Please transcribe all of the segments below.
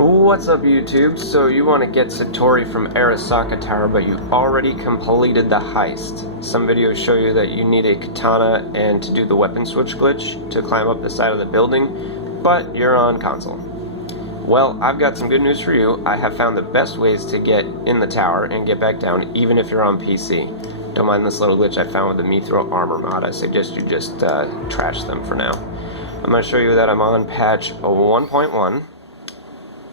What's up, YouTube? So you want to get Satori from Arasaka Tower, but you already completed the heist. Some videos show you that you need a katana and to do the weapon switch glitch to climb up the side of the building, but you're on console. Well, I've got some good news for you. I have found the best ways to get in the tower and get back down, even if you're on PC. Don't mind this little glitch I found with the Mithril Armor mod. I suggest you just trash them for now. I'm going to show you that I'm on patch 1.1.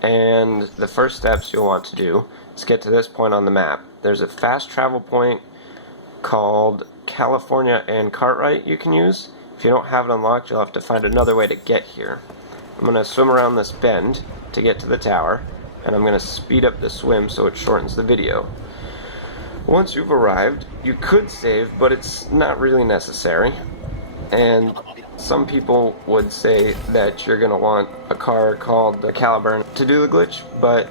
And the first steps you'll want to do is get to this point on the map. There's a fast travel point called California and Cartwright you can use. If you don't have it unlocked, you'll have to find another way to get here. I'm going to swim around this bend to get to the tower, and I'm going to speed up the swim so it shortens the video. Once you've arrived, you could save, but it's not really necessary. And some people would say that you're going to want a car called the Caliburn to do the glitch, but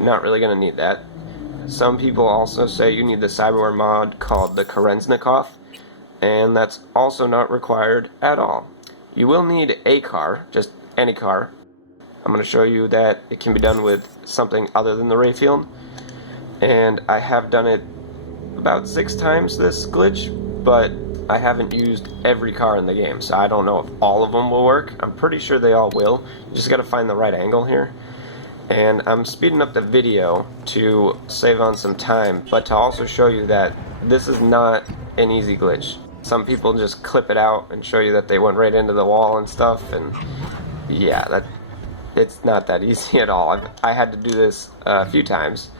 not really going to need that. Some people also say you need the cyberware mod called the Kerensnikov, and that's also not required at all. You will need a car, just any car. I'm going to show you that it can be done with something other than the Rayfield, and I have done it about 6 times this glitch, but I haven't used every car in the game, so I don't know if all of them will work. I'm pretty sure they all will. You just gotta find the right angle here. And I'm speeding up the video to save on some time, but to also show you that this is not an easy glitch. Some people just clip it out and show you that they went right into the wall and stuff, and yeah, it's not that easy at all. I had to do this a few times,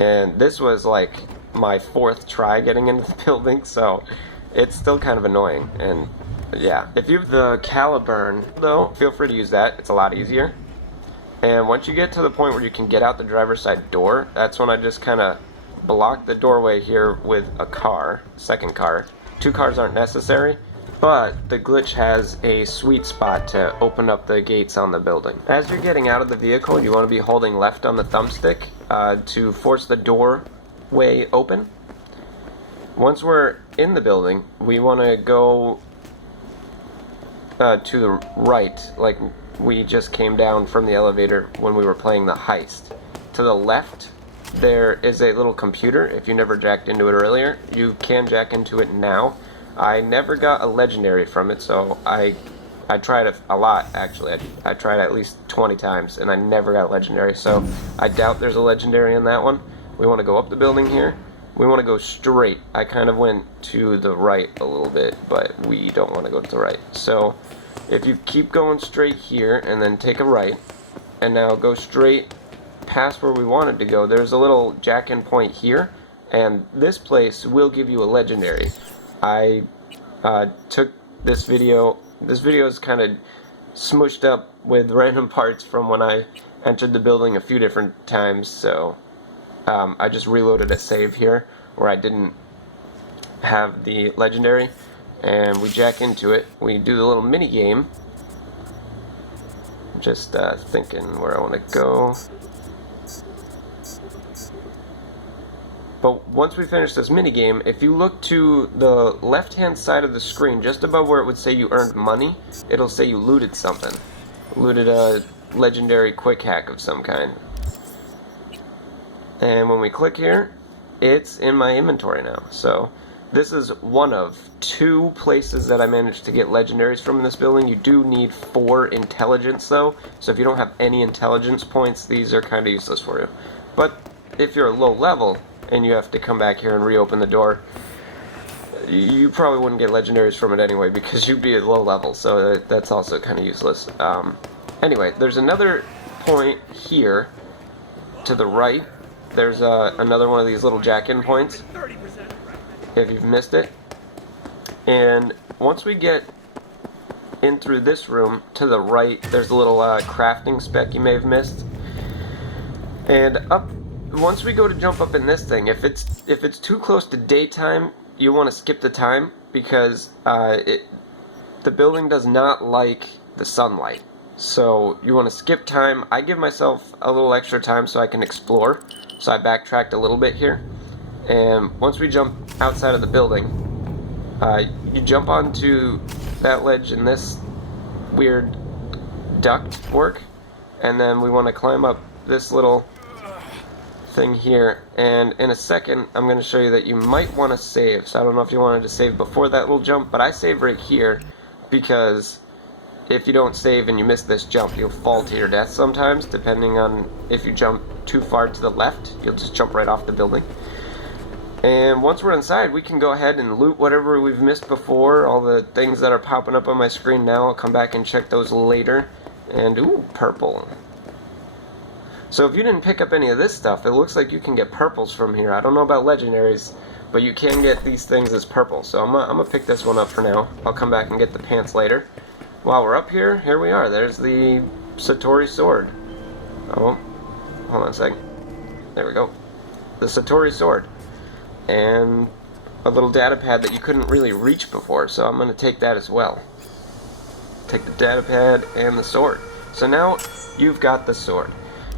and this was like my 4th try getting into the building, so it's still kind of annoying. And yeah, if you have the Caliburn though, feel free to use that. It's a lot easier. And once you get to the point where you can get out the driver's side door, that's when I just kind of block the doorway here with a car, second car. 2 cars aren't necessary, but the glitch has a sweet spot to open up the gates on the building. As you're getting out of the vehicle, you want to be holding left on the thumbstick to force the doorway open. Once we're in the building, we want to go to the right, like we just came down from the elevator when we were playing the heist. To the left, there is a little computer. If you never jacked into it earlier, you can jack into it now. I never got a legendary from it, so I tried it a lot, actually. I tried at least 20 times, and I never got a legendary, so I doubt there's a legendary in that one. We want to go up the building here. We want to go straight. I kind of went to the right a little bit, but we don't want to go to the right. So if you keep going straight here and then take a right, and now go straight past where we wanted to go, there's a little jack-in point here, and this place will give you a legendary. I took this video. This video is kind of smushed up with random parts from when I entered the building a few different times, so I just reloaded a save here where I didn't have the legendary, and we jack into it. We do the little mini game. Just thinking where I want to go. But once we finish this mini game, if you look to the left hand side of the screen, just above where it would say you earned money, it'll say you looted something. Looted a legendary quick hack of some kind. And when we click here, it's in my inventory now. So this is one of 2 places that I managed to get legendaries from in this building. You do need 4 intelligence though, so if you don't have any intelligence points, these are kind of useless for you. But if you're low level and you have to come back here and reopen the door, you probably wouldn't get legendaries from it anyway because you'd be at low level, so that's also kind of useless. Anyway, there's another point here to the right. There's another one of these little jack-in points, if you've missed it. And once we get in through this room, to the right, there's a little crafting spec you may have missed. And once we go to jump up in this thing, if it's too close to daytime, you want to skip the time, because the building does not like the sunlight. So you want to skip time. I give myself a little extra time so I can explore. So I backtracked a little bit here, and once we jump outside of the building, you jump onto that ledge in this weird duct work, and then we want to climb up this little thing here, and in a second I'm going to show you that you might want to save. So I don't know if you wanted to save before that little jump, but I save right here because if you don't save and you miss this jump, you'll fall to your death sometimes, depending on if you jump too far to the left. You'll just jump right off the building. And once we're inside, we can go ahead and loot whatever we've missed before. All the things that are popping up on my screen now, I'll come back and check those later. And ooh, purple. So if you didn't pick up any of this stuff, it looks like you can get purples from here. I don't know about legendaries, but you can get these things as purple. So I'm gonna pick this one up for now. I'll come back and get the pants later. While we're up here, here we are. There's the Satori sword. Oh, hold on a second. There we go. The Satori sword. And a little data pad that you couldn't really reach before, so I'm gonna take that as well. Take the data pad and the sword. So now you've got the sword.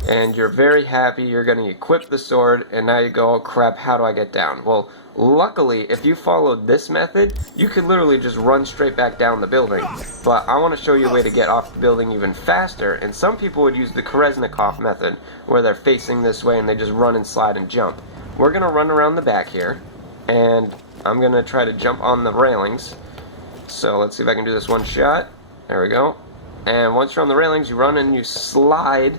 And you're very happy, you're going to equip the sword, and now you go, oh crap, how do I get down? Well, luckily, if you followed this method, you could literally just run straight back down the building. But I want to show you a way to get off the building even faster, and some people would use the Kolesnikov method, where they're facing this way and they just run and slide and jump. We're going to run around the back here, and I'm going to try to jump on the railings. So let's see if I can do this one shot. There we go. And once you're on the railings, you run and you slide.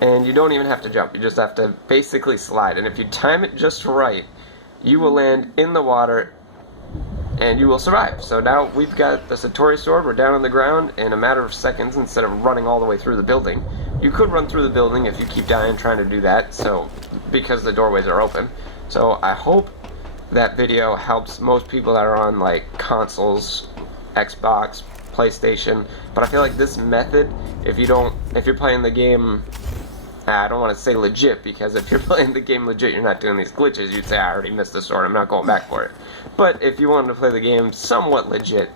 And you don't even have to jump, you just have to basically slide. And if you time it just right, you will land in the water and you will survive. So now we've got the Satori sword, we're down on the ground in a matter of seconds instead of running all the way through the building. You could run through the building if you keep dying trying to do that, so because the doorways are open. So I hope that video helps most people that are on like consoles, Xbox, PlayStation, but I feel like this method, if you're playing the game, I don't want to say legit, because if you're playing the game legit, you're not doing these glitches. You'd say, I already missed the sword, I'm not going back for it. But if you wanted to play the game somewhat legit,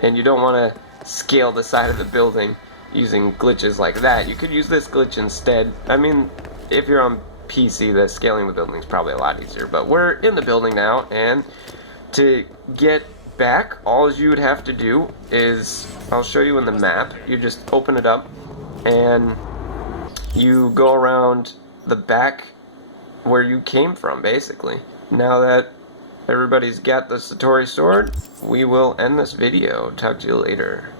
and you don't want to scale the side of the building using glitches like that, you could use this glitch instead. I mean, if you're on PC, the scaling the building is probably a lot easier. But we're in the building now, and to get back, all you would have to do is, I'll show you in the map, you just open it up, and you go around the back where you came from, basically. Now that everybody's got the Satori sword, we will end this video. Talk to you later.